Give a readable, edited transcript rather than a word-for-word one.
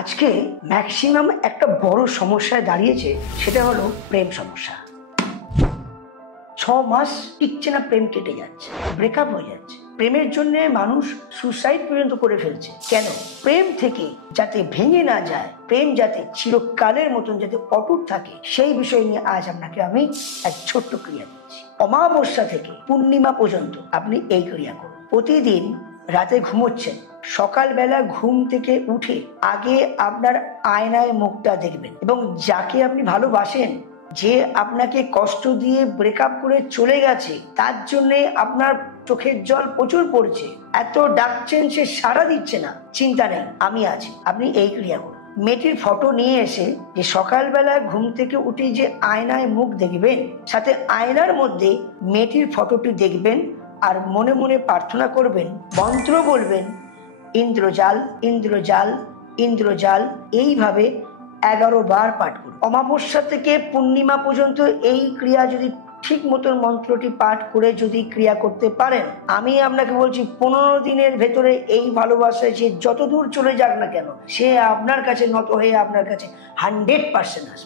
আজকে ম্যাক্সিমাম একটা বড় সমস্যায় দাঁড়িয়েছে, সেটা হলো প্রেম সমস্যা। 6 মাস টিকছে না, প্রেম কেটে যাচ্ছে, ব্রেকআপ হয়ে যাচ্ছে। প্রেমের জন্য মানুষ সুসাইড পর্যন্ত করে ফেলছে। কেন? প্রেম থেকে যাতে ভেঙে না যায়, প্রেম যাতে চিরকালের মতন যাতে অটুট থাকে, সেই বিষয় নিয়ে আজ আপনাকে আমি এক ছোট্ট ক্রিয়া দিচ্ছি। অমাবস্যা থেকে পূর্ণিমা পর্যন্ত আপনি এই ক্রিয়া করুন। প্রতিদিন রাতে ঘুমোচ্ছেন, সকালবেলা ঘুম থেকে উঠে আগে আপনার আয়নায় মুখটা দেখবেন এবং যাকে আপনি ভালোবাসেন, যে আপনাকে কষ্ট দিয়ে ব্রেকআপ করে চলে গেছে, তার জন্য আপনার চোখের জল প্রচুর পড়ছে, এত ডাকছেন সে সাড়া দিচ্ছে না, চিন্তা নেই, আমি আছি। আপনি এই ক্রিয়া করুন। মেয়েটির ফটো নিয়ে এসে যে সকালবেলা ঘুম থেকে উঠে যে আয়নায় মুখ দেখবেন, সাথে আয়নার মধ্যে মেয়েটির ফটোটি দেখবেন আর মনে মনে প্রার্থনা করবেন, মন্ত্র বলবেন, ইন্দ্রজাল ইন্দ্রজাল ইন্দ্রজাল, এইভাবে 11 বার পাঠ করুন। অমাবস্যা থেকে পূর্ণিমা পর্যন্ত এই ক্রিয়া যদি ঠিক মতন মন্ত্রটি পাঠ করে যদি ক্রিয়া করতে পারেন, আমি আপনাকে বলছি 15 দিনের ভেতরে এই ভালোবাসায় সে যত দূর চলে যাক না কেন, সে আপনার কাছে নত হয়ে আপনার কাছে 100% আসবে।